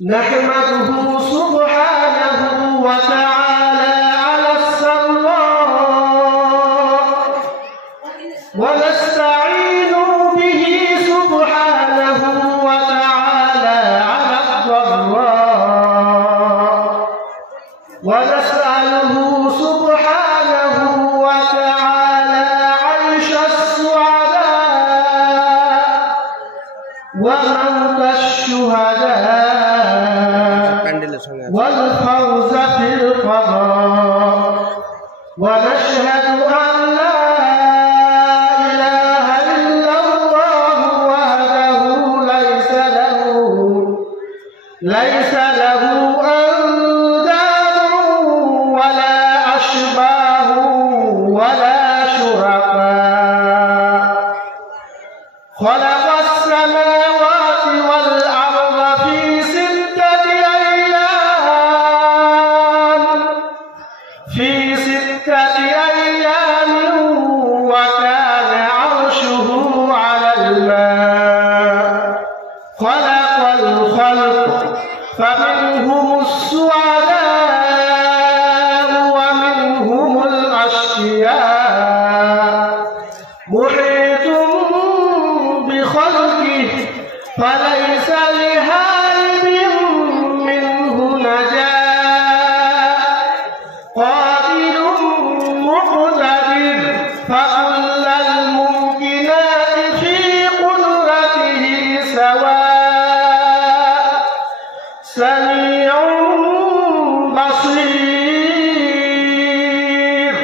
نحمده سبحانه وتعالى على السراء ونستعين به سبحانه وتعالى على الضراء ونسأله سبحانه وتعالى عيش السعداء وموت الشهداء والفوز في القضاء ونشهد أن لا إله إلا الله وحده ليس له أنداد ولا أشباه ولا شركاء خلق السماوات والأرض في 6 أيام وكان عرشه على الماء خلق الخلق فمنهم السعداء ومنهم الأشقياء محيط بخلقه فليس لهارب منه نجاة قادر مقتدر فكل الممكنات في قدرته سواء سميع بصير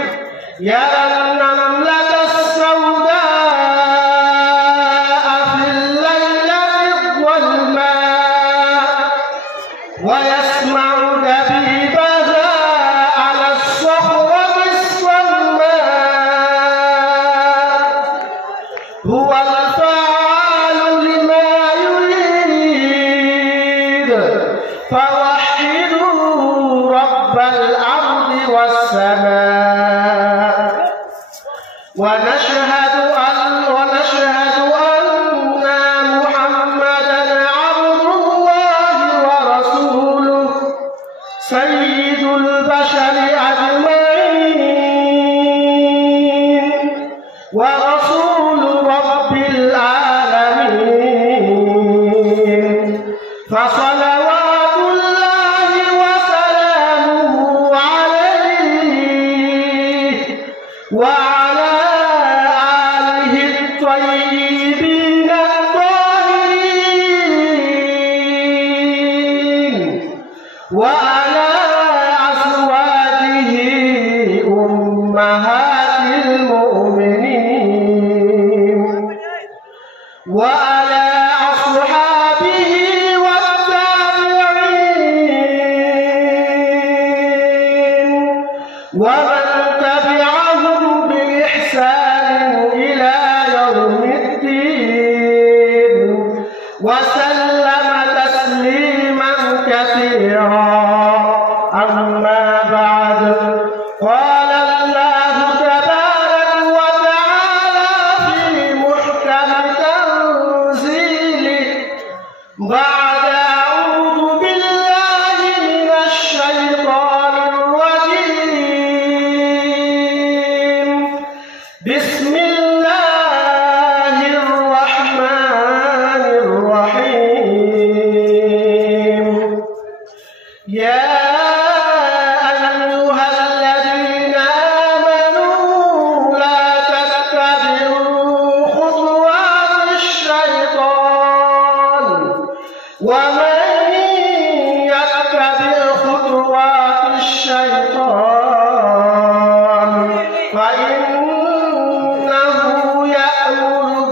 يرى النملة السوداء في الليلة الظلماء ويسمع دبيبها على الصخرة الصماء هو الفعال لما يريد فوحدوا رب الأرض والسماء ونشهد أن محمدا عبد الله ورسوله سيد البشر أجمعين ورسول رب العالمين فصلوات الله وسلامه عليه وعلى آله الطيبين الطاهرين وعلى أزواجه أمهات المؤمنين وعلى أصحابه والتابعين ومن تبعهم بإحسان إلى يوم الدين وسلم تسليما كثيرا أما بعد قال الله تبارك وتعالى في محكم تنزيله بعد أعوذ بالله من الشيطان الرجيم بسم الله الرحمن الرحيم يا أيها الذين آمنوا لا تتبعوا خطوات الشيطان ومن يتبع خطوات الشيطان فإنه يأمر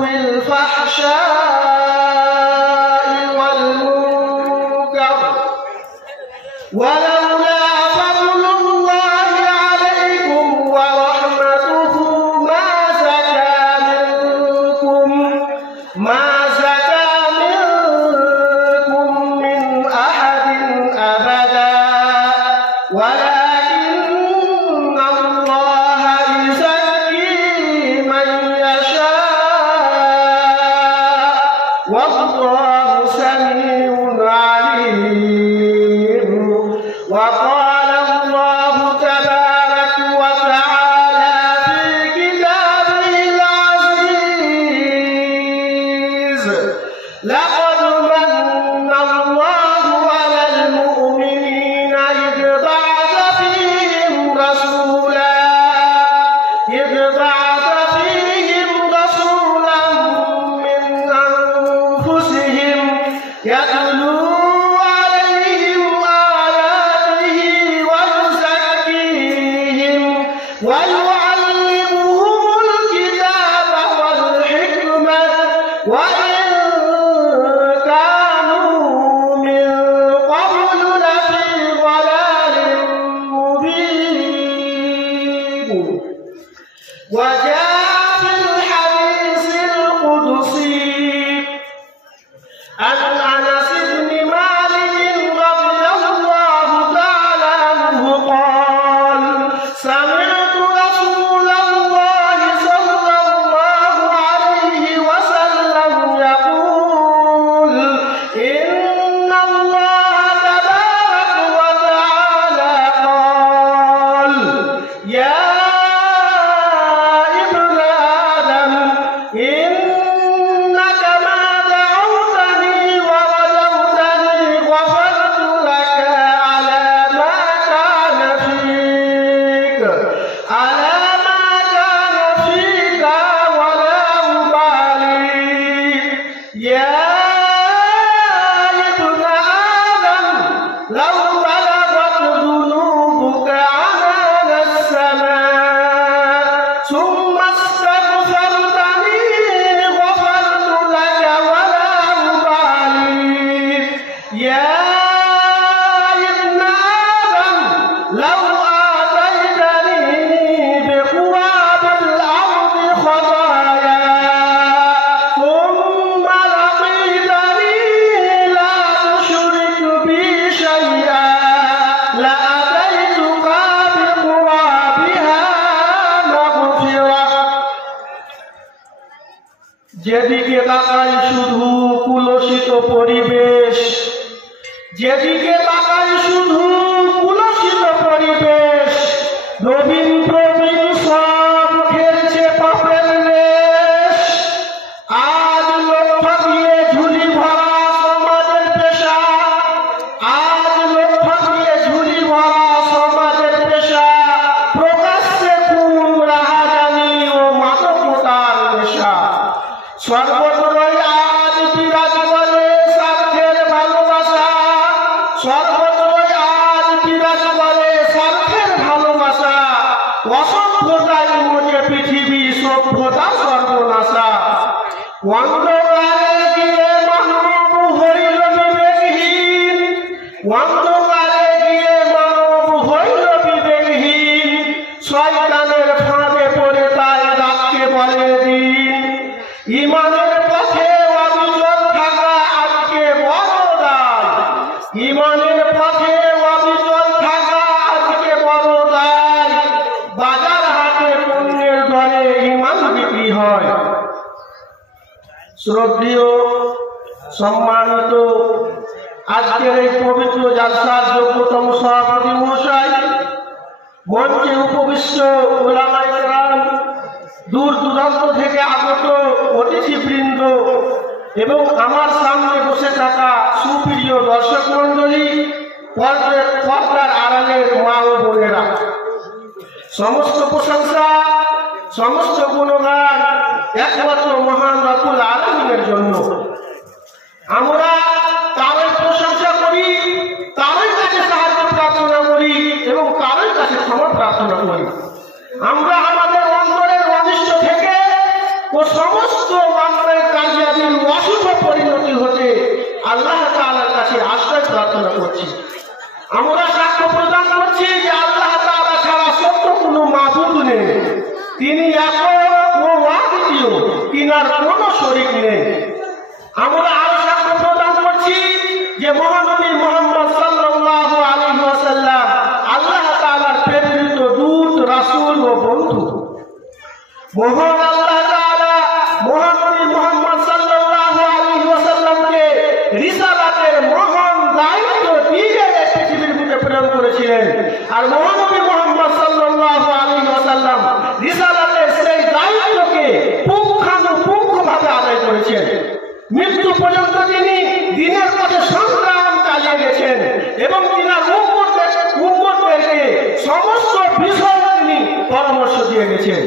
بالفحشاء والمنكر ولولا فضل الله عليكم ورحمته ما زكى منكم من أحد أبدا ولكن الله يزكي من يشاء والله سميع عليم. يتلو عليهم آياته ويزكيهم ويعلمهم الكتاب والحكمة وإن كانوا من قبل لفي ضلال مبين. وجاء في الحديث القدسي عن أنس بن مالك رضي الله تعالى عنه قال سمعت رسول الله صلى الله عليه وسلم يقول إن الله تبارك وتعالى قال يا ابن آدم إنك ما دعوتني ورجوتني غفرت لك على ما كان فيك ولا أبالي يا ابن آدم لو بلغت ذنوبك عنان السماء ثم استغفرتني غفرت لك ولا أبالي يا ابن آدم لو آتيتني بقراب الأرض خطايا ثم لقيتني لا تشرك بي شيئا لأتيتك بقرابها مغفرة. যেদিকে তাকাই শুধু কুলসিত পরিবেশ, যেদিকে তাকাই শুধু কুলসিত পরিবেশ, নবীন প্রবীণ সব খেলছে পাপের রেশ। আজ লক্ষ্য দিয়ে ঝুলি ভরা সমাজের পেশা, আজ লক্ষ্য দিয়ে ঝুলি ভরা সমাজের পেশা, প্রকাশ্যে খুন রাহাজানি ও মাদকতার নেশা। সর্বত্রই আজ বিরাজ করে স্বার্থের ভালোবাসা, সর্বত্রই আজ বিরাজ করে স্বার্থের ভালোবাসা। অসভ্যতায় মোজে পৃথিবী, সভ্যতা সর্বনাশা। অন্ধকারে গিয়ে মানব হইল বিবেকহীন, অন্ধকারে গিয়ে মানব হইল বিবেকহীন। শয়তানের ফাঁদে পড়ে তাই রাতকে বলে দিন। ইমানের পথে অবিচল থাকা আজকে বড় দায়, ইমানের পথে অবিচল থাকা আজকে বড় দায়। বাজার হাটে পণ্যের দরে ইমান বিক্রি হয়। শ্রদ্ধেয় সম্মানিত আজকের এই পবিত্র জালসার যোগ্যতম সভাপতি মহাশয়, মঞ্চে উপবিষ্ট উলামায়ে কেরাম, দূর দূরান্ত থেকে আগত অতিথিবৃন্দ এবং আমার সামনে বসে থাকা সুপ্রিয় দর্শক মন্ডলী, পর্দার আড়ালের মা ও বোনেরা, সমস্ত প্রশংসা, সমস্ত গুণগান একমাত্র মহান রব্বুল আলামিনের জন্য। আমরা তারই প্রশংসা করি, তারই কাছে সাহায্য প্রার্থনা করি এবং তারই কাছে ক্ষমা প্রার্থনা করি। আমরা আমাদের অন্তরের অনিষ্ট থেকে ও সমস্ত অন্যায় কার্যাদির অশুভ পরিণতি হতে আল্লাহ তাআলার কাছে আশ্রয় প্রার্থনা করছি। আমরা সাক্ষ্য প্রদান করছি যে আল্লাহ তাআলা ছাড়া সত্য কোনো মাবুদ নেই, তিনি একক ও অদ্বিতীয়, তিনার কোনো শরীক নেই। আমরা আরো সাক্ষ্য প্রদান করছি যে মহানবী মুহাম্মদ সাল্লাল্লাহু আলাইহি ওয়াসাল্লাম আল্লাহ তাআলার প্রেরিত দূত, রাসূল ও বন্ধু। মহান আল্লাহ তাআলা মহানবী মুহাম্মদ সাল্লাল্লাহু আলাইহি ওয়াসাল্লামকে রিসালাতের মহান দায়িত্ব দিয়ে পৃথিবীর বুকে প্রেরণ করেছিলেন। আর মহানবী মুহাম্মদ সাল্লাল্লাহু আলাইহি ওয়াসাল্লাম রিসালাতের সেই দায়িত্বকে পুঙ্খানুপুঙ্খভাবে আদায় করেছেন। মৃত্যু পর্যন্ত তিনি দিনের পথে সংগ্রাম চালিয়ে গেছেন এবং তিনার উম্মতদেরকে সমস্ত বিষয় তিনি পরামর্শ দিয়ে গেছেন।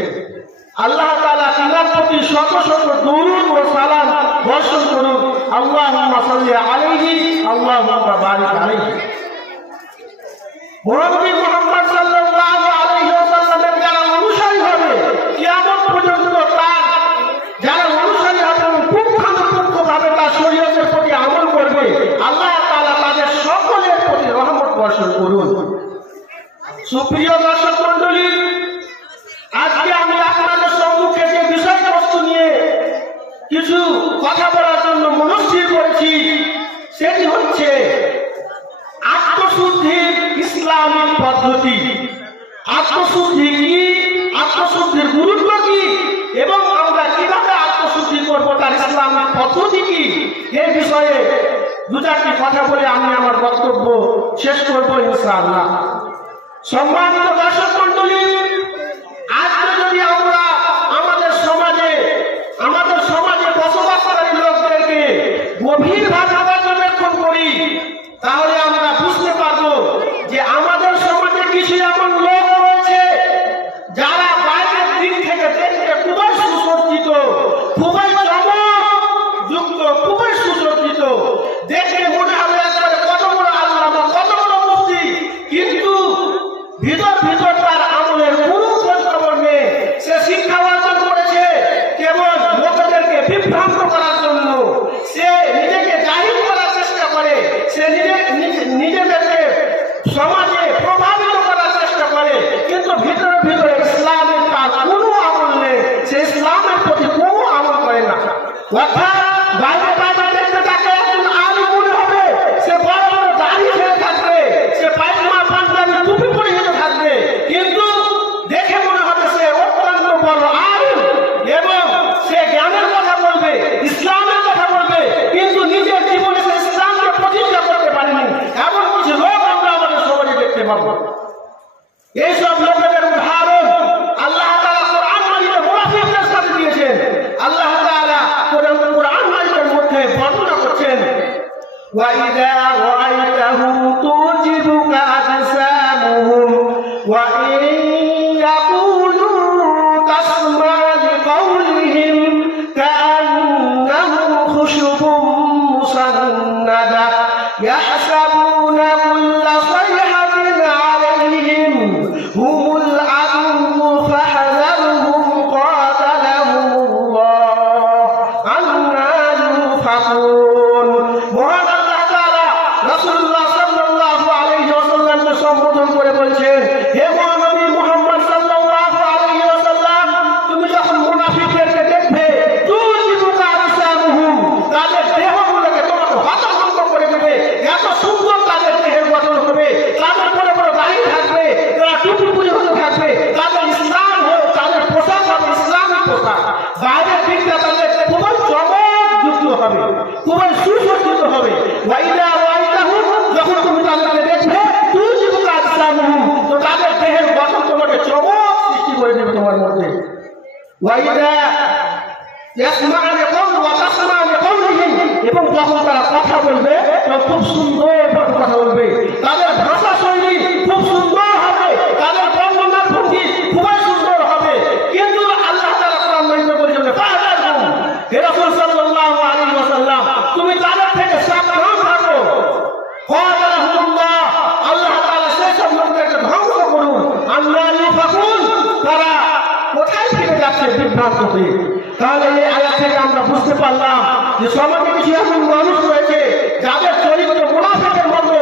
আল্লাহ তাআলা তিনার প্রতি শত শত দুরূদ ও সালাম বর্ষণ করুন। আল্লাহুম্মা সাল্লি আলাইহি আল্লাহুম্মা বারিক আলাইহি। নবী মুহাম্মদ সাল্লাল্লাহু আলাইহি ওয়াসাল্লামের যারা অনুসারী হবে কিয়ামত পর্যন্ত তার যারা অনুসারী হবে পুঙ্খানুপুঙ্খভাবে তার শরীয়তের প্রতি আমল করবে, আল্লাহ তাআলা তাদের সকলের প্রতি রহমত বর্ষণ করুন। সুপ্রিয় দর্শক মণ্ডলী, আজকে আমি আপনাদের সম্মুখে যে বিষয়বস্তু নিয়ে কিছু কথা বলার জন্য মনস্থির করেছি সেটি হচ্ছে আত্মশুদ্ধির ইসলামিক পদ্ধতি। আত্মশুদ্ধি কি, আত্মশুদ্ধির গুরুত্ব কি এবং আমরা কিভাবে আত্মশুদ্ধি করব তার ইসলামিক পদ্ধতি কি, এই বিষয়ে দু চারটি কথা বলে আমি আমার বক্তব্য শেষ করব ইনশাআল্লাহ। সম্মানিত দর্শক মণ্ডলী, আজকে যদি আমরা আমাদের সমাজে বসবাসকারী লোকদেরকে গভীরভাবে পর্যবেক্ষণ করি তাহলে আমরা বুঝতে পারবো যে আমাদের সমাজে কিছু এমন লোক রয়েছে যারা বাইরের দিক থেকে দেখতে খুবই সুসজ্জিত, খুবই চমকযুক্ত, খুবই সুসজ্জিত, দেখে মনে হবে একেবারে কত বড় আল্লামা, কত বড় মুফতি, কিন্তু ভিতর ভিতর তার আমলের কোনো খোঁজখবর নেই। সে শিক্ষা অর্জন করেছে কেবল লোকেদেরকে বিভ্রান্ত করার জন্য, সে নিজেকে জাহির করার চেষ্টা করে, সে নিজেদেরকে সমাজে প্রভাবিত করার চেষ্টা করে, কিন্তু ভিতরে ভিতরে ইসলামের তার কোনো আমল নেই, সে ইসলামের প্রতি কোনো আমল করে না। অর্থাৎ বাইরে বাইরে দেখতে তাকে একজন আলিম মনে হবে, সে বড় বড় দাড়ি ছেড়ে থাকবে, সে পায়জামা পাঞ্জাবি টুপি পরে হেঁটে থাকবে, কিন্তু দেখে মনে হবে সে অত্যন্ত বড় আলিম এবং সে জ্ঞানের কথা বলবে, ইসলামের কথা বলবে, কিন্তু নিজের জীবনে সে ইসলামকে প্রতিষ্ঠা করতে পারেনি। এমন কিছু লোক আমরা আমাদের সমাজে দেখতে পাবো। এইসব লোকেদের উদাহরণ আল্লাহ তাআলা কোরআন মাজিদে মুনাফিকদের সাথে দিয়েছেন। আল্লাহ তাআলা কোরআন মাজিদের মধ্যে বর্ণনা করছেন, وَإِذَا رَأَيْتَهُمْ تُعْجِبُكَ أَجْسَامُهُمْ وَإِن يَقُولُوا تَسْمَعْ لِقَوْلِهِمْ كَأَنَّهُمْ خُشُبٌ مُّسَنَّدَةٌ يَحْسَبُونَ كُلَّ صَيْحَةٍ عَلَيْهِمْ هُمُ الْعَدُوُّ فَاحْذَرْهُمْ قَاتَلَهُمُ اللَّهُ أَنَّىٰ يُؤْفَكُونَ। মহান আল্লাহ তাআলা রাসূলুল্লাহ সাল্লাল্লাহু আলাইহি ওয়াসাল্লামকে সম্বোধন করে বলছেন, হে মহানবী মুহাম্মদ সাল্লাল্লাহু আলাইহি ওয়াসাল্লাম, তুমি যখন মুনাফিকদেরকে দেখবে, তুজিবুকা আরসামুহুম, তাদের দেহগুলোকে তোমাকে হতভম্ব করে দেবে, এত সুন্দর তাদের দেহের গঠন হবে, তাদের বড় বড় দাড়ি থাকবে, তারা টুপি পরে হতে থাকবে, তাদের ইসলাম হোক, তাদের পোশাক হবে ইসলামিক পোশাক, বাইরের দিকটা তাদের খুবই চমকযুক্ত হবে, খুবই সুসজ্জিত হবে। ওয়াইদা ওয়াইদাহুম, যখন তুমি তাদেরকে দেখবে, তুজিবুকা আরসামুহুম, তো তাদের দেহের গঠন তোমাকে চমক সৃষ্টি করে দেবে তোমার মধ্যে। ওয়াইদা ইয়াসমা'ু লিকাওলি ওয়া তাসমা'ু লিকাওলিহিম, এবং যখন তারা কথা বলবে তো খুব সুন্দর কথা বলবে, তাদের ভাষা শৈলী খুব সুন্দর হবে, তাদের বর্ণনা ভঙ্গি খুবই সুন্দর হবে, কিন্তু আল্লাহ তাআলা কোরআন মাজিদে বলেছেন, ফাহযারহুম, হে রাসূল সাল্লাল্লাহু আলাইহি ওয়াসাল্লাম, তুমি তাদের থেকে সাবধান থাকো। কাতালাহুল্লাহ, আল্লাহ তাআলা সেই সব লোকদেরকে ধ্বংস করুন। আল্লাহ ইউফাকুন, তারা কোথায় ফিরে যাচ্ছে বিভ্রান্ত হয়ে। তাহলে এই আয়াত থেকে আমরা বুঝতে পারলাম যে সমাজে কিছু এমন মানুষ রয়েছে যাদের চরিত্র মুনাফিকের মতো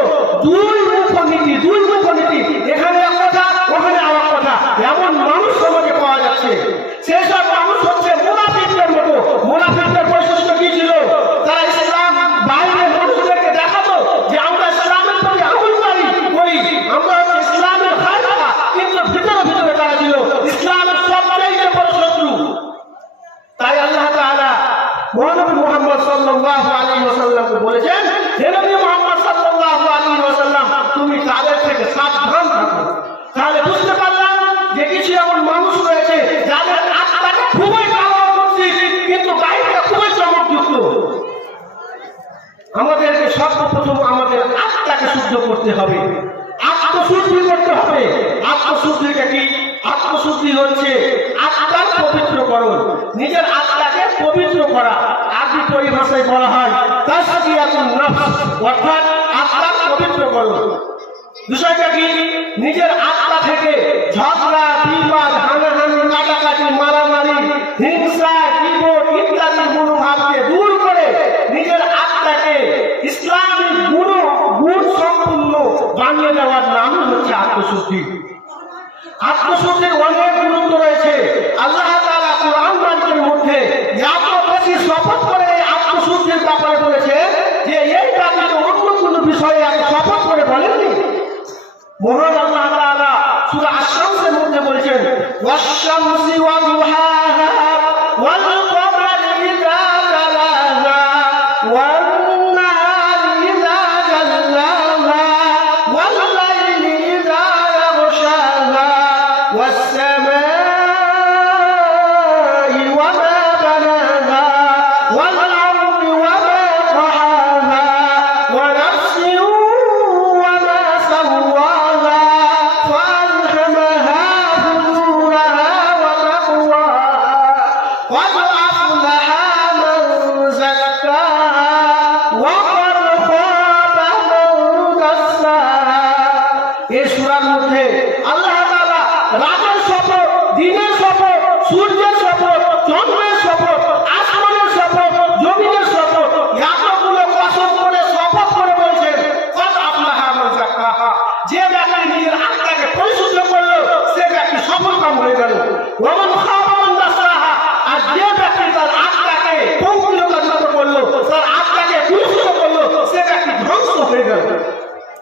দুই মুখনীতি, এখানে এক কথা ওখানে আরেক কথা, এমন মানুষ সমাজে পাওয়া যাচ্ছে। সেসব মানুষ হচ্ছে মুনাফিকদের মতো। মুনাফিকদের বৈশিষ্ট্য কি ছিল? তারা ইসলাম বাইরের মানুষদেরকে দেখাতো যে আমরা ইসলামের প্রতি আমল করি, আমরা ইসলামের খায়রা, কিন্তু ভিতরে ভিতরে তারা ছিল ইসলামের সবচেয়ে বড় শত্রু। তাই আল্লাহ তাআলা মহানবী মুহাম্মদ সাল্লাল্লাহু আলাইহি ওয়াসাল্লামকে বলেছেন, হে নবী মুহাম্মদ সাল্লাল্লাহু আলাইহি ওয়াসাল্লাম, তুমি তাদের থেকে সাবধান থাকো। তাহলে বুঝতে পারলাম যে কিছু এমন মানুষ রয়েছে যাদের আত্মাটা খুবই কালোমুখী, কিন্তু বাইরেটা খুবই চমকযুক্ত। আমাদেরকে সর্বপ্রথম আমাদের আত্মাকে শুদ্ধ করতে হবে, আত্মশুদ্ধি করতে হবে। আত্মশুদ্ধিটা কি? আত্মশুদ্ধি হচ্ছে আত্মার পবিত্রকরণ, নিজের আত্মাকে পবিত্র করা। আরবি পরিভাষায় বলা হয় তাসকিয়াতুন নফস, অর্থাৎ আত্মার পবিত্রকরণ। বিষয়টা কি? নিজের আত্মা থেকে ঝগড়া, বিবাদ, হানাহানি, কাটাকাটি, মারামারি, হিংসা, বিপদ ইত্যাদি মনোভাবকে দূর করে নিজের আত্মাকে ইসলামিক গুণ সম্পূর্ণ বানিয়ে দেওয়ার নাম হচ্ছে আত্মশুদ্ধি। আত্মশুদ্ধির অনেক গুরুত্ব রয়েছে। আল্লাহ তাআলা কুরআন মাজিদের মধ্যে এত বেশি শপথ করে আত্মশুদ্ধির ব্যাপারে বলেছে যে এই ব্যতীত অন্য কোনো বিষয়ে এক শপথ করে বলেননি। মহান আল্লাহ তাআলা সূরা আশ-শামসের মধ্যে বলেছেন ওয়াশ-শামসি ওয়া দুহাহা ওয়াল কমারি ইযা তালাহা ওয়ান নাহারি ইযা জাল্লাহা ওয়াল লাইলি ইযা ইয়াগশাহা ওয়াস সামাই ওয়া মা বানাহা ওয়াল আরদি ওয়া মা তাহাহা ওয়া নাফসিন ওয়া মা সাওয়াহা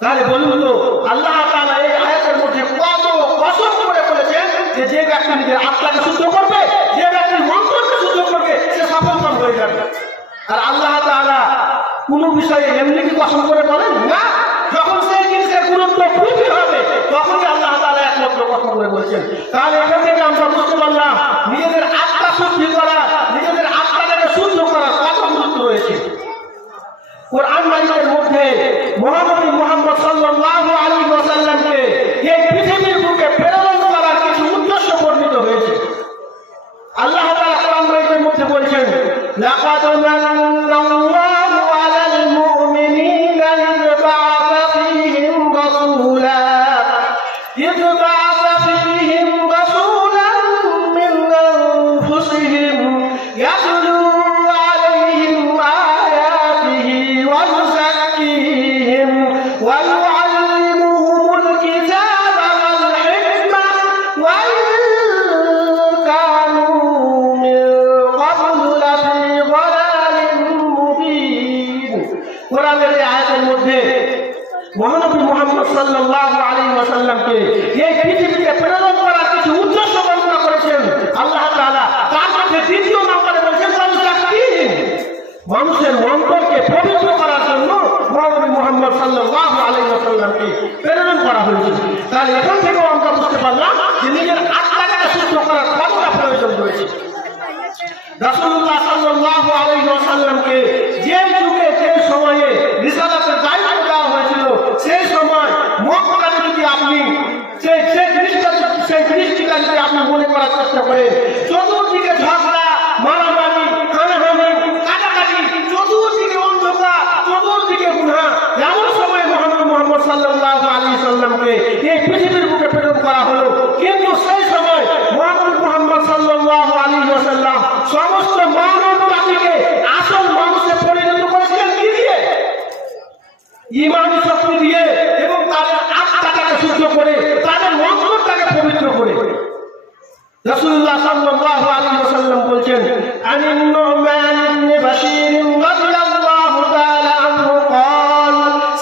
তাহলে বলুন তো আল্লাহ তাআলা এই আয়াতের মধ্যে কত কসম করে বলেছেন যে যে ব্যক্তি নিজের আত্মাকে শুদ্ধ করবে, যে ব্যক্তি মনকে শুদ্ধ করবে, সে সফলকাম হয়ে যাবে। আর আল্লাহ তাআলা কোন বিষয়ে এমনি কি কসম করে বলেন না, যখন সেই জিনিসের গুরুত্ব বুঝতে হবে তখনই আল্লাহ তাআলা একমাত্র কসম করে বলেছেন। তাহলে এখান থেকে আমরা বুঝতে পারলাম নিজেদের আত্মা শুদ্ধি করা, নিজেদের আত্মাকে শুদ্ধ করার কত গুরুত্ব রয়েছে। কুরআন মাজিদের মধ্যে মহানবী মুহাম্মদ সাল্লাল্লাহু আলাইহি ওয়াসাল্লামকে এই পৃথিবীর বুকে প্রেরণ করার কিছু উদ্দেশ্য বর্ণিত হয়েছে। আল্লাহ তাআলা কুরআন মাজিদের মধ্যে বলেছেন লাকাদ মান্নাল্লাহু আলাল মুমিনিনা ইয বা'আসা ফীহিম রাসূলান মিন আনফুসিহিম ইয়াতলু মহানবী মুহাম্মদ সাল্লাল্লাহু আলাইহি ওয়াসাল্লামকে এই পৃথিবীতে প্রেরণ করার কিছু উদ্দেশ্য বর্ণনা করেছেন আল্লাহ তাআলা। তার মধ্যে দ্বিতীয় নম্বরে বলেছেন মানুষের অন্তরকে পবিত্র করার জন্য মহানবী মুহাম্মদ সাল্লাল্লাহু আলাইহি ওয়াসাল্লামকে প্রেরণ করা হয়েছে। তাহলে এখান থেকেও আমরা বুঝতে পারলাম যে নিজের আত্মাকে শুদ্ধ করার কতটা প্রয়োজন রয়েছে। রাসূলুল্লাহ সাল্লাল্লাহু আলাইহি ওয়াসাল্লামকে যে যুগে যে সময়ে রিসালাতের দায়িত্ব দেওয়া হয়েছিল সেই সময় মক্কায় যদি আপনি সেই দৃষ্টিটা যদি আপনি মনে করার চেষ্টা করেন, চতুর্দিকে ঝগড়া, মারামারি, হানাহানি, কাটাকাটি, চতুর্দিকে অন্ধকার, চতুর্দিকে গুনাহ, এমন সময় মহানবী মুহাম্মদ সাল্লাল্লাহু আলাইহি ওয়াসাল্লামকে এই পৃথিবীর বুকে প্রেরণ করা হলো। কিন্তু সেই সময় মহানবী মুহাম্মদ সাল্লাল্লাহু আলাইহি ওয়াসাল্লাম সমস্ত মানব জাতিকে আসল মানুষে পরিণত করেছিলেন কি দিয়ে? ঈমান শক্তি দিয়ে এবং তাদের আত্মাকে শুদ্ধ করে, তাদের অন্তরটাকে পবিত্র করে। রাসূলুল্লাহ সাল্লাল্লাহু আলাইহি ওয়াসাল্লাম বলেছেন আনিন নু'মান ইবনে বাশীর রাদিয়াল্লাহু তাআলা আনহু قال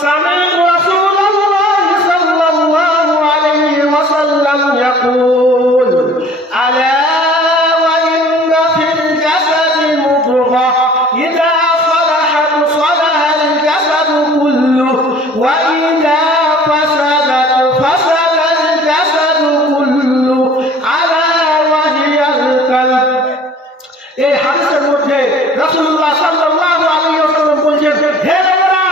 سمعت رسول الله صلى الله عليه وسلم يقول ألا وإن في الجسد مضغة إذا صلحت صلح الجسد كله وإذا فسدت فسد الجسد كله ألا وهي القلب। এই হাদিসের মধ্যে রাসূলুল্লাহ সাল্লাল্লাহু আলাইহি ওয়াসাল্লাম বলেছেন, হে লোকেরা,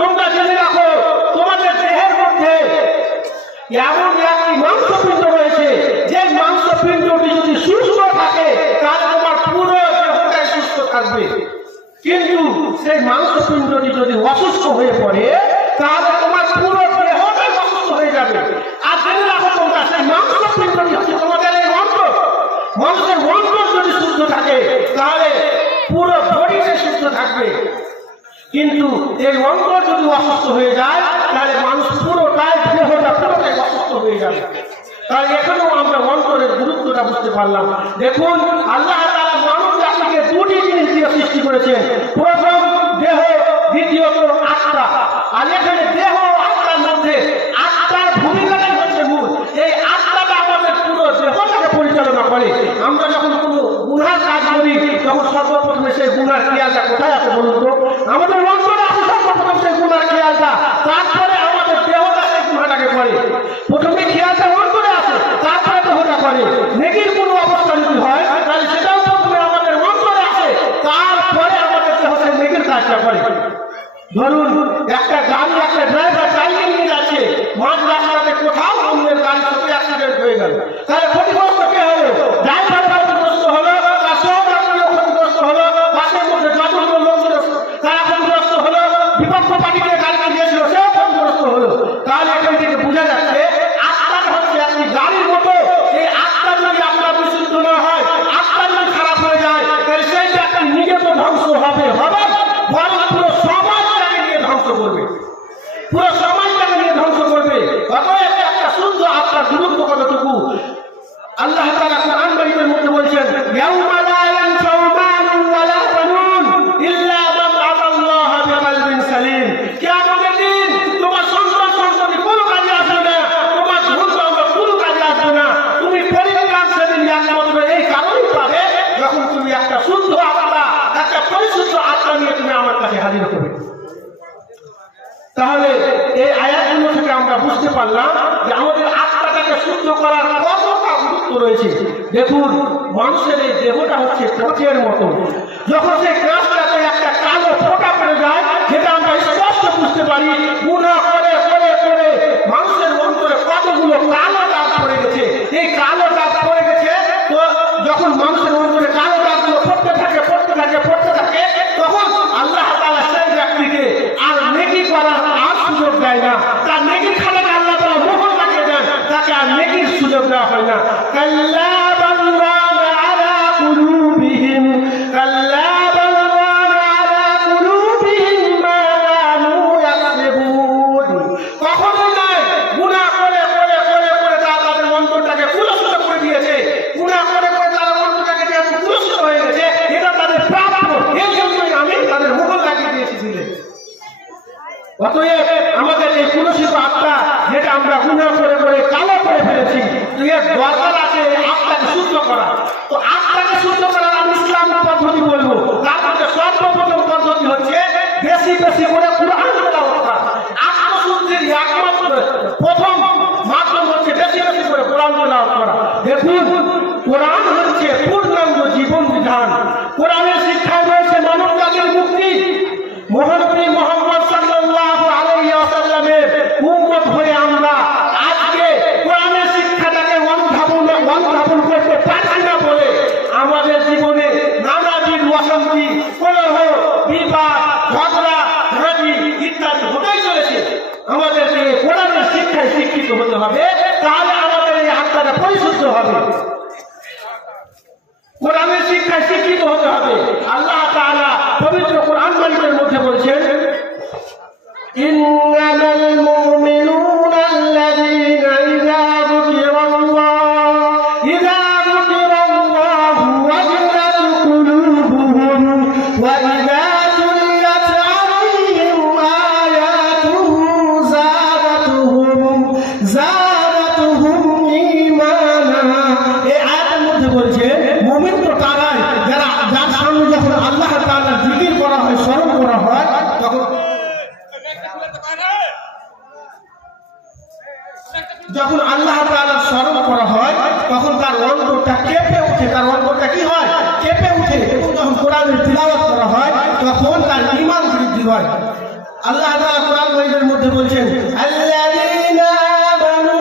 তোমরা জেনে রাখো তোমাদের দেহের মধ্যে এমন একটি মাংসপিণ্ড রয়েছে যে মাংসপিণ্ডটি যদি সুস্থ থাকে তাহলে তোমার পুরো দেহটাই সুস্থ থাকবে, কিন্তু সেই মাংসপিণ্ডটি যদি অসুস্থ হয়ে পড়ে তাহলে তোমার পুরো দেহটাই অসুস্থ হয়ে যাবে। আর জেনে রাখো তোমরা, সেই মাংসপিণ্ডটি হচ্ছে তোমাদের এই অন্তর। মানুষের অন্তর যদি সুস্থ থাকে তাহলে পুরো বডিতে সুস্থ থাকবে, কিন্তু এই অন্তর যদি অসুস্থ হয়ে যায় তাহলে মানুষ পুরোটাই দেহটা পুরোটাই অসুস্থ হয়ে যাবে। তাহলে এখানেও আমরা অন্তরের গুরুত্বটা বুঝতে পারলাম। দেখুন, আল্লাহ তাআলা মানব জাতিকে দুটি জিনিস দিয়ে সৃষ্টি করেছেন, প্রথম দেহ, দ্বিতীয়ত আত্মা। আর এখানে দেহ আত্মার মধ্যে আত্মার ভূমিকাটাই হচ্ছে মূল। এই আত্মাটা আমাদের পুরো দেহটাকে পরিচালনা করে। আমরা যখন কোনো গুনার কাজ করি তখন সর্বপ্রথমে সেই গুনার খেয়ালটা কোথায় আছে বলুন তো? আমাদের অন্তরে আছে সর্বপ্রথম সেই গুনার খেয়ালটা, তারপরে আমাদের দেহটা সেই গুনাটাকে করে। প্রথমে খেয়ালটা অন্তরে আছে, তারপরে দেহটা করে। নেকির কোনো অবস্থা যদি হয় তাহলে সেটাও প্রথমে আমাদের অন্তরে আছে, তারপরে আমাদের দেহটা নেকির কাজটা করে। ধরুন, একটা গাড়ি একটা ড্রাইভার চালিয়ে নিয়ে যাচ্ছে, মাঝ রাস্তাতে কোথাও অন্যের গাড়ির সাথে অ্যাক্সিডেন্ট হয়ে গেল, তাহলে ক্ষতিগ্রস্ত কে হলো? ড্রাইভার ক্ষতিগ্রস্ত হলো, তার সহযাত্রীও ক্ষতিগ্রস্ত হলো, বাসের মধ্যে যতগুলো লোক ছিল তারা ক্ষতিগ্রস্ত হলো, বিপক্ষ পার্টিকে গাড়িতে দিয়েছিল সেও ক্ষতিগ্রস্ত হলো। তাহলে এখান থেকে বোঝা যাচ্ছে আত্মাটা হচ্ছে একটি গাড়ির মতো। এই আত্মা যদি আপনার বিশুদ্ধ না হয়, আত্মা যদি খারাপ হয়ে যায়, তাহলে সেই ব্যক্তি নিজে তো ধ্বংস হবে, বরং পুরো সমাজটাকে নিয়ে ধ্বংস করবে, পুরো সমাজটাকে নিয়ে ধ্বংস করবে। অতএব একটা শুদ্ধ আত্মার গুরুত্ব কতটুকু আল্লাহ তাআলা কোরআন মাজিদের মধ্যে বলছেন, ইয়াউমা লা ইয়ানফাউ মালুন ওয়ালা বানুন ইল্লা মান আতাল্লাহ বিকলবিন সালিম। কিয়ামতের দিন তোমার সন্তান সন্ততি কোনো কাজে আসবে না, তোমার ধন দৌলত কোনো কাজে আসবে না। তুমি পরিত্রাণ সেদিন একমাত্র এই কারণেই পাবে যখন তুমি একটা শুদ্ধ আত্মা, একটা পরিশুদ্ধ আত্মা নিয়ে তুমি আমার কাছে হাজির হবে। তাহলে এই আয়াতগুলো থেকে আমরা বুঝতে পারলাম যে আমাদের আত্মাটাকে শুদ্ধ করার কতটা গুরুত্ব রয়েছে। দেখুন, মানুষের এই দেহটা হচ্ছে কাঁচের মতো, যখন সেই কাঁচটাতে একটা কালো ফোঁটা পড়ে যায়, যেটা আমরা স্পষ্ট বুঝতে পারি, গুনাহ করে করে করে মানুষের অন্তরে কতগুলো কালো দাগ পড়ে গেছে। এই কালো দাগ পড়ে গেছে, তো যখন মানুষের অন্তরে কালো দাগগুলো পড়তে থাকে তখন আল্লাহ তাআলা সেই ব্যক্তিকে আর নেকি করার আর সুযোগ দেয় না। তার নেকির খাতাকে আল্লাহ তাআলা মোহর লাগিয়ে দেন, তাকে আর নেকির সুযোগ দেওয়া হয় না। কাল্লা বাল রানা আলা কুলুবিহিম, কাল্লা বাল রানা আলা কুলুবিহিম মা কানু ইয়াকসিবুন। কখনোই নয়, গুনাহ করে করে করে করে তাদের অন্তরটাকে কুলসিত করে দিয়েছে, গুনাহ করে করে তাদের অন্তরটাকে কুলসিত হয়ে গেছে, এটা তাদের প্রাপ্য। এই জন্যই আমি তাদের মোহর লাগিয়ে দিয়েছিলেন। অতএব আমাদের এই কুলসিত আত্মা, যেটা আমরা গুনাহ করে করে কালো করে ফেলেছি, এর দরকার আছে আত্মাকে শুদ্ধ করা। তো আত্মাকে শুদ্ধ করার আমি ইসলাম পদ্ধতি বলবো। তার মধ্যে সর্বপ্রথম পদ্ধতি হচ্ছে বেশি বেশি করে কুরআন তেলাওয়াত করা। আত্মশুদ্ধির একমাত্র প্রথম মাধ্যম হচ্ছে বেশি বেশি করে কোরআন তেলাওয়াত করা। দেখুন, কোরআন হচ্ছে পূর্ণাঙ্গ জীবন বিধান। কোরআনের শিক্ষায় রয়েছে মানব জাতির মুক্তি। মহানবী মুহাম্মদ সাল্লাল্লাহু আলাইহি ওয়াসাল্লামের উম্মত হয়ে আমরা আজকে কোরআনের শিক্ষাটাকে অনুধাবন করতে পারছি না বলে আমাদের জীবনে নানাবিধ অশান্তি, কলহ, বিবাদ, ঝগড়া, ঝাঁটি ইত্যাদি হতেই চলেছে। আমাদেরকে কোরআনের শিক্ষায় শিক্ষিত হতে হবে, তাহলে আমাদের এই আত্মাটা পরিশুদ্ধ হবে। কোরআনের শিক্ষায় শিক্ষিত হতে হবে। আল্লাহ তাআলা পবিত্র কোরআন মাজিদের মধ্যে বলছেন, ইন্নামাল মুমিনুনা আল্লাযীনা ইযা যুকিরাল্লাহু ওয়াজিলাত কুলুবুহুম ওয়া ইযা তুলিয়াত আলাইহিম আয়াতুহু যাদাতুহুম ঈমানা। এই আয়াতের মধ্যে বলছে মুমিন তো তারাই যারা, যার সামনে যখন আল্লাহ তাআলার জিকির করা হয়, স্মরণ করা হয়, যখন আল্লাহ তাআলার স্মরণ করা হয় তখন তার অন্তরটা কেঁপে ওঠে। তার অন্তরটা কি হয়? কেঁপে ওঠে। যখন কোরআনের তিলাওয়াত করা হয় তখন তার ঈমান বৃদ্ধি হয়। আল্লাহ তাআলা কোরআন মাজিদের মধ্যে বলছেন, আল্লাযীনা আমানু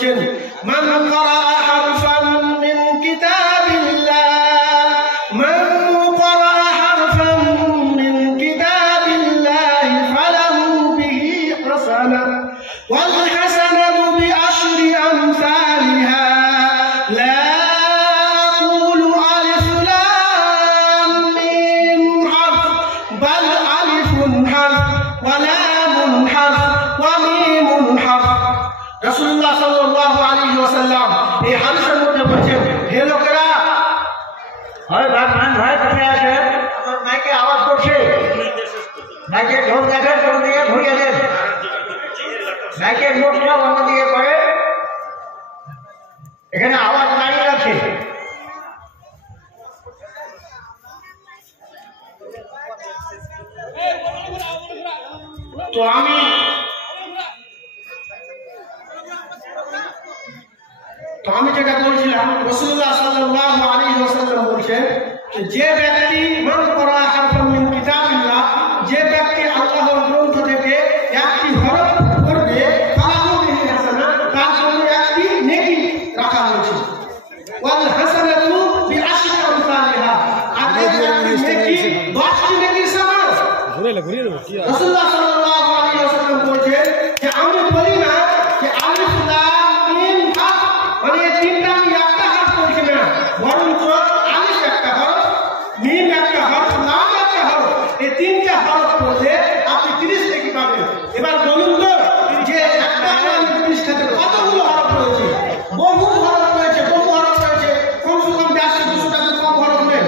বলছেন, মান ক্বারা হারফান মিন কিতাবিল্লাহ, মান ক্বারা হারফান মিন কিতাবিল্লাহ ফালাহু বিহি হাসানাহ ওয়াল হাসানাতু বিআশরি আমসালিহা লা আকুলু আলিফ লাম মিম হারফ বাল আলিফুন হারফ ওয়া লামুন হারফ ওয়া মিমুন হারফ। রাসূলুল্লাহ সাল্লাল্লাহু আলাইহি ওয়াসাল্লাম এই হাদিসের মধ্যে বলেন, হে লোকেরা, হয় ভাই কোথায় আছে? আপনার মাইকে আওয়াজ করছে, মাইকে ঢোল দেখেন, ঢোল দিয়ে ঘুরিয়ে দেন, মাইকের মুখটা অন্যদিকে করে, এখানে আওয়াজ দাঁড়িয়ে আছে। তো আমি যেটা বলছিলাম, রাসূলুল্লাহ সাল্লাল্লাহু আলাইহি ওয়াসাল্লাম বলছেন যে ব্যক্তি মান ক্বারা হারফান মিন কিতাবিল্লাহ, যে ব্যক্তি আল্লাহর গ্রন্থ থেকে একটি হরফ পড়বে, ফালাহু বিহি হাসানাহ, তার জন্য একটি নেকি রাখা হয়েছে, ওয়াল হাসানাতু বিআশরি আমসালিহা, আর এই নেকি 10টি নেকির সমান। রাসূলুল্লাহ সাল্লাল্লাহু আলাইহি ওয়াসাল্লাম বলছেন যে আমি বলি না যে আলিফ লাম মিম হারফ, মানে এই তিনটা আমি একটা হারফ বলছি না, বরঞ্চ আলিফ একটা হরফ, মিম একটা হরফ, লাম একটা হরফ, এই তিনটা হরফ পড়লে আপনি 30 নেকি পাবেন। এবার বলুন তো যে একটা কোরআনের পৃষ্ঠাতে কতগুলো হরফ রয়েছে? বহু হরফ রয়েছে, কমসে কম 150-200 কম হরফ নেই।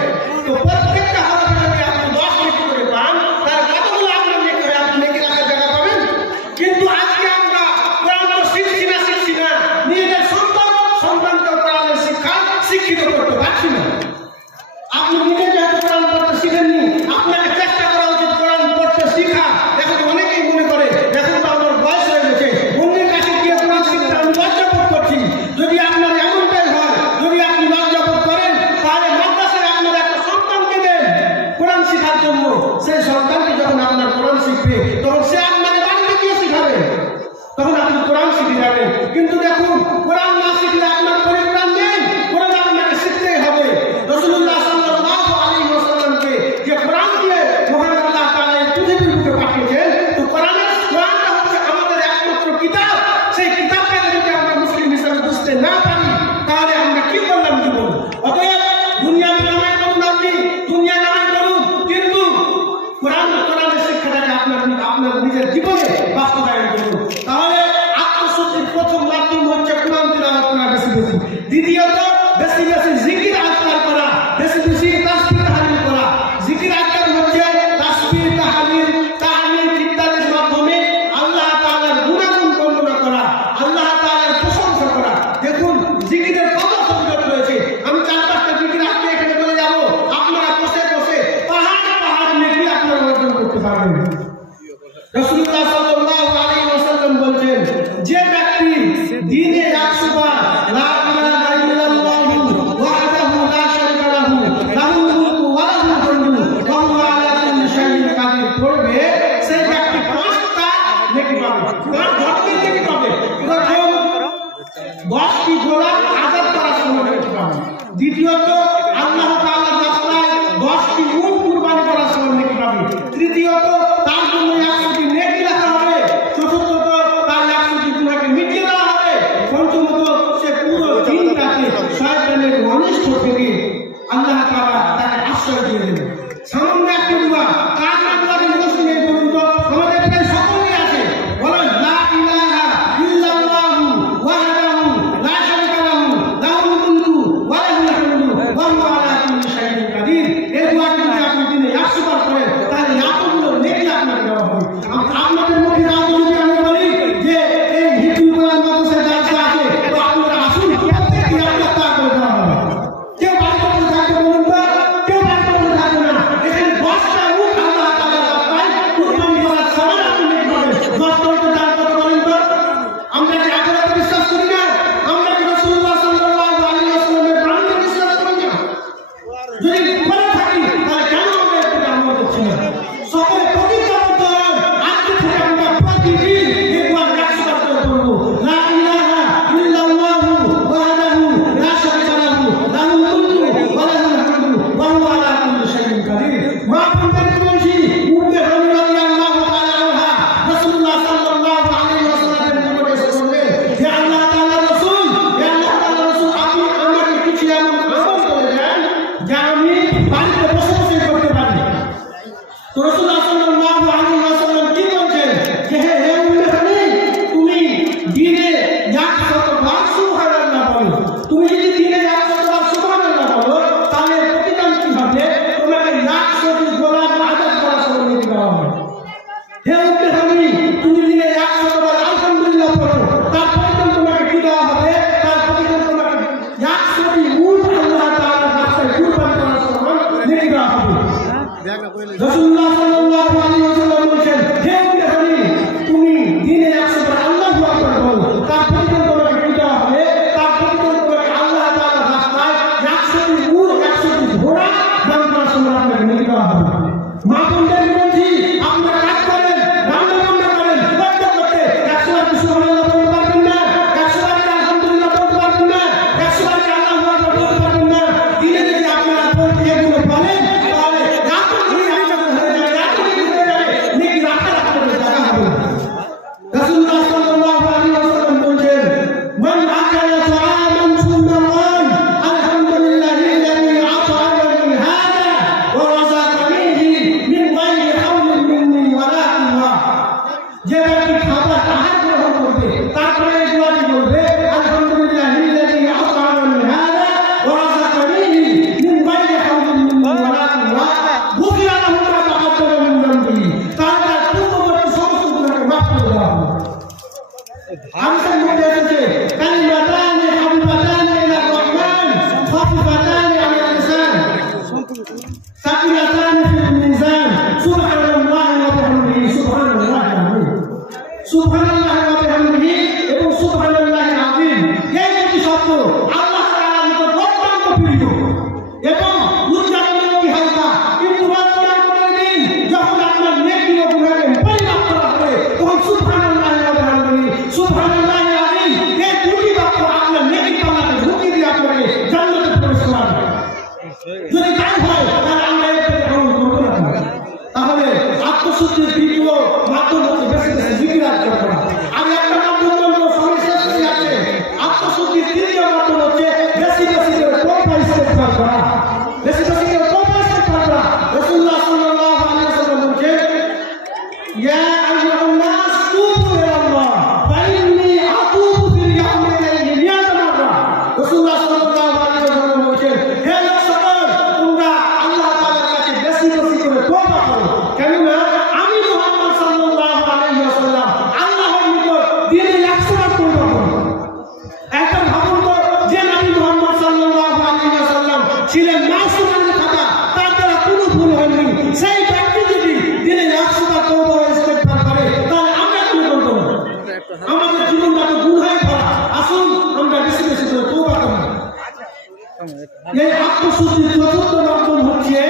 তো প্রত্যেকটা হরফে যদি আপনি 10 নেকি করে পান, তার কতগুলো আপনার নেকি করে আপনি নেকি রাখার জায়গা পাবেন। কিন্তু আজকে আমরা কোরআন তো শিখছি না, নিজেদের সন্তানকে কোরআনের শিক্ষা শিক্ষিত করতে পারছি না। আপনি নিজে যেহেতু কোরআন পড়তে শিখেননি, আপনাকে চেষ্টা করা উচিত কোরআন পড়তে শিখা। এখন অনেকেই মনে করে এখন তো আমার বয়স হয়ে গেছে, অন্যের কাছে গিয়ে কোরআন শিখতে আমি লজ্জাবোধ করছি। যদি আপনার এমনটাই হয়, যদি আপনি লজ্জাবোধ করেন, তাহলে মাদ্রাসায় আপনার একটা সন্তানকে দেন কোরআন শেখার জন্য। সেই সন্তানকে যখন আপনার কোরআন শিখবে, তখন সে আপনাকে বাড়িতে গিয়ে শিখাবে, তখন আপনি কোরআন শিখে যাবেন। কিন্তু দেখুন, কোরআন না শিখলে আপনার পরিত্রাণ নেই, কোরআন আপনাকে শিখতেই হবে। রাসূলুল্লাহ সাল্লাল্লাহু আলাইহি ওয়াসাল্লামকে যে কোরআন দিয়ে মহান আল্লাহ তাআলা এই পৃথিবীর বুকে পাঠিয়েছেন, তো কোরআনটা হচ্ছে আমাদের একমাত্র কিতাব। সেই কিতাবকে যদি আমরা মুসলিম হিসেবে বুঝতে না পারি, তাহলে আমরা কি করলাম জীবন? অতএব দুনিয়ার নামাই করুন, আপনি দুনিয়া নামাই করুন, কিন্তু কোরআনের শিক্ষাটাকে আপনার নিজের জীবনে বাস্তবায়ন করুন। তাহলে আত্মশুদ্ধির প্রথম মাধ্যম হচ্ছে কোরআন তিলাওয়াত করা বেশি বেশি। দ্বিতীয়ত বেশি বেশি জিকির আজকার করা, বেশি বেশি তাসবিহ তাহলিল করা। জিকির আজকার হচ্ছে তাসবিহ তাহলিল ইত্যাদির মাধ্যমে আল্লাহ তাআলার গুণাগুণ বর্ণনা করা, আল্লাহ তাআলার প্রশংসা করা। দেখুন জিকিরের কত ফজিলত রয়েছে। আমি 4-5টা জিকির আজকে এখানে বলে যাব, আপনারা বসে বসে পাহাড় নেকি আপনারা অর্জন করতে পারবেন। রাসূলুল্লাহ সাল্লাল্লাহু আলাইহি ওয়াসাল্লাম বলেন, যে ব্যক্তি দিনে 100 বার লা ইলাহা ইল্লাল্লাহু ওয়াহদাহু লা শারীকা লাহু লাহুল মুলকু ওয়া লাহুল হামদু ওয়া হুয়া আলা কুল্লি শাইইন কাদির পড়বে, সেই ব্যক্তি 5টা নেকি পাবে। 5টি নেকি পাবে। প্রথম 10টি গোলাম আযাদ করার সময় নেকি পাবে। দ্বিতীয়ত আল্লাহ তাআলার রাস্তায় 10টি উট কুরবানি করার সময় নেকি পাবে। তৃতীয়ত তার জন্য 100টি নেকি রাখা হবে। চতুর্থত তার 100টি গুনাহকে মিটিয়ে দেওয়া হবে। পঞ্চমত সে পুরো দিনটাকে শয়তানের অনিষ্ট থেকে আল্লাহ তাআলা তাকে আশ্রয় দিয়ে দেবেন। সামান্য একটি দোয়া, কার না দোয়া মুসলিম এই পর্যন্ত আমাদের প্রায় সকলেই আছে। বলেন লা ইলাহা ইল্লাল্লাহু ওয়াহদাহু লা শারীকা লাহু লাহুল মুলকু ওয়া লাহুল হামদু ওয়া হুয়া আলা কুল্লি শাইইন কাদির। এই দোয়াটি যদি আপনি দিনে 100 বার করেন, তাহলে এতগুলো নেকি আপনাকে দেওয়া হবে। আপনাদের মুখে না যদি আমি বলি যে এই হিন্দু কোরআন মাদ্রাসায় জালসা আছে, তো আপনারা আসুন, প্রত্যেকদিন আপনার তা করে দেওয়া হবে। কেউ বাড়িতে বসে থাকবে বলুন তো? কেউ বাড়িতে বসে থাকবে না। এখানে 10টা উট আল্লাহ তাআলার রাস্তায় কুরবানি করার সময় আপনি নেকি পাবেন। 10টা উটের দাম কত বলেন তো? আমরা কি আখিরাতে বিশ্বাস করি না? আমরা কি রাসূলুল্লাহ সাল্লাল্লাহু আলাইহি ওয়াসাল্লামের বাণীতে বিশ্বাস করি না? যদি করে থাকি, তাহলে কেন আমরা একটু আমল করছি না? সকলে প্রতিজ্ঞাবদ্ধ হন, আজকে থেকে আমরা প্রতিদিন এই দোয়া 100 বার করে পড়ব। লা ইলাহা ইল্লাল্লাহু মা বোনদের বলছি আপনারা কাজ করেন, রান্না বান্না করেন, করতে করতে 100 বার সুবহানাল্লাহ বলতে পারবেন না, 100 বার আলহামদুলিল্লাহ বলতে পারবেন না, 100 বার আল্লাহু আকবার বলতে পারবেন না। দিনে যদি আপনারা বলতে এগুলো বলেন তাহলে রাতের ঘুরে আপনাদের হয়ে যাবে, রাতের ঘুরে হয়ে যাবে, নেকি রাতের আপনাদের জায়গা হবে না। রাসূলুল্লাহ সাল্লাল্লাহু আলাইহি ওয়াসাল্লাম বলেন, মান আকালা তাআমান সুন্নামান আলহামদুলিল্লাহিল্লাযী আত'আমানি হাদা ওয়া রাযাকানিহি মিন গায়রি হাওলিন মিন্নি ওয়ালা কুওয়া। যে ব্যক্তি খাবার আহার গ্রহণ করবে তারপরে এই দোয়াটি বলবে, আলহামদুলিল্লাহিল্লাযী আত'আমানি হাদা ওয়া রাযাকানিহি মিন গায়রি হাওলিন মিন্নি ওয়ালা কুওয়া গুফিরা লাহু মা তাকাদ্দামা মিন যামবিহি। তার পূর্ববর্তী সমস্ত গুনাহকে মাফ করে দেওয়া হবে। হাদিসের মধ্যে এসেছে, কালিমাতানি হাবিবাতানি ইলা রহমান খাফিফাতানি আলা লিসান সাকিলাতানি ফিল মিজান সুবহানাল্লাহি ওয়া বিহামদিহি সুবহানাল্লাহি আযীম। সুবহানাল্লাহি ওয়া বিহামদিহি এবং সুবহানাল্লাহি আযীম এই দুটি শব্দ আল্লাহ তাআলার নিকট অত্যন্ত প্রিয় এবং উচ্চারণেও কি হালকা, কিন্তু কিয়ামতের দিন যখন আপনার নেকি ও গুনাহকে পরিমাপ করা হবে তখন সুবহানাল্লাহি ওয়া বিহামদিহি সুবহানাল্লাহি আযীম এই দুটি বাক্য আপনার নেকি পাল্লাতে ঢুকিয়ে দিয়ে আপনাকে জান্নাতে প্রবেশ করাবে। যদি তাই হয় তাহলে আমরা এর থেকে আমল করব না। তাহলে আত্মশুদ্ধির দ্বিতীয় মাধ্যম হচ্ছে বেশি বেশি জিকির আজকার করা। আমি একটা মাধ্যম বলবো, সময় শেষ হয়ে যাচ্ছে। আত্মশুদ্ধির তৃতীয় মাধ্যম হচ্ছে বেশি বেশি করে তওবা ইস্তেগফার করা, বেশি বেশি করে তওবা ইস্তেগফার করা। রাসূলুল্লাহ সাল্লাল্লাহু আলাইহি ওয়াসাল্লাম বলেন, ইয়া আইয়ুহান নাস তুবু ইলাল্লাহ ফাইন্নী আতুবু ফিল ইয়াউমি ইলাইহি মিয়াতা মাররা। রাসূলুল্লাহ সাল্লাল্লাহু আলাইহি ওয়াসাল্লাম বলেন, হে লোক সকল, তোমরা আল্লাহ তাআলার কাছে বেশি বেশি করে তওবা করো, কেননা আমি মুহাম্মদ সাল্লাল্লাহু আলাইহি ওয়াসাল্লাম আল্লাহর নিকট দিনে 100 বার তওবা করি। এখন ভাবুন তো, যে নবী মুহাম্মদ সাল্লাল্লাহু আলাইহি ওয়াসাল্লাম ছিলেন মাসুমের খাতা, তার দ্বারা কোনো ভুল হয়নি, সেই ব্যক্তি যদি দিনে 100 বার তওবা ও ইস্তেগফার করে তাহলে আমরা কি করব? আমাদের জীবনটা তো গুনাহে ভরা। আসুন আমরা বেশি বেশি করে তওবা করি। এই আত্মশুদ্ধির চতুর্থ মাধ্যম হচ্ছে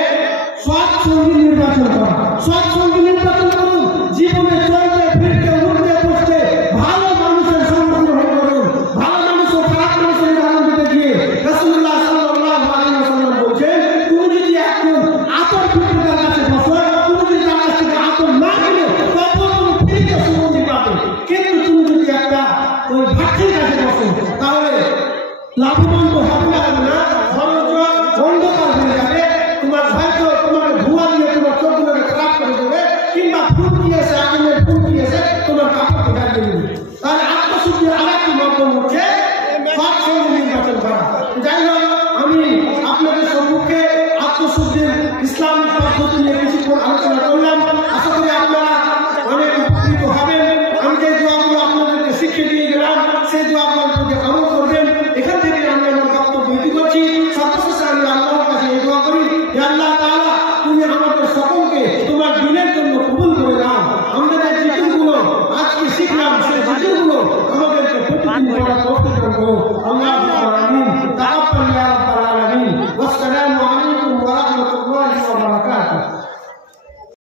সৎ সঙ্গী নির্বাচন করা। সৎ সঙ্গী নির্বাচন করুন। জীবনে চলতে ফিরতে উঠতে বসতে ভালো মানুষের সঙ্গ গ্রহণ করুন। ভালো মানুষ ও খারাপ মানুষের উদাহরণ দিতে গিয়ে রাসূলুল্লাহ সাল্লাল্লাহু আলাইহি ওয়াসাল্লাম বলেছেন, তুমি যদি একজন আতর বিক্রেতার কাছে বসো, তুমি যদি তার কাছ থেকে আতর না কিনো তখন তুমি ফ্রিতে সুগন্ধি পাবে, কিন্তু তুমি যদি একটা ওই ভাটির কাছে বসো তাহলে লাভবান তো হবে না, বরঞ্চ অন্ধকার হয়ে যাবে। তোমার হয়তো তোমাকে ধোঁয়া দিয়ে তোমার চোখগুলোকে খারাপ করে দেবে, কিংবা ফুল দিয়েছে, আগুনের ফুল দিয়েছে, তোমার কাপড়কে ঢাকিয়ে দেবে। তাহলে আত্মশুদ্ধির আরেকটি মাধ্যম হচ্ছে সৎ সঙ্গী নির্বাচন করা। যাই হোক, আমি আপনাদের সম্মুখে আত্মশুদ্ধির ইসলামিক পদ্ধতি নিয়ে কিছুক্ষণ আলোচনা করলাম। আশা করি আপনারা অনেক উপকৃত হবেন। আমি যে দোয়াগুলো আপনাদেরকে শিখিয়ে দিয়ে গেলাম সেই দোয়াগুলো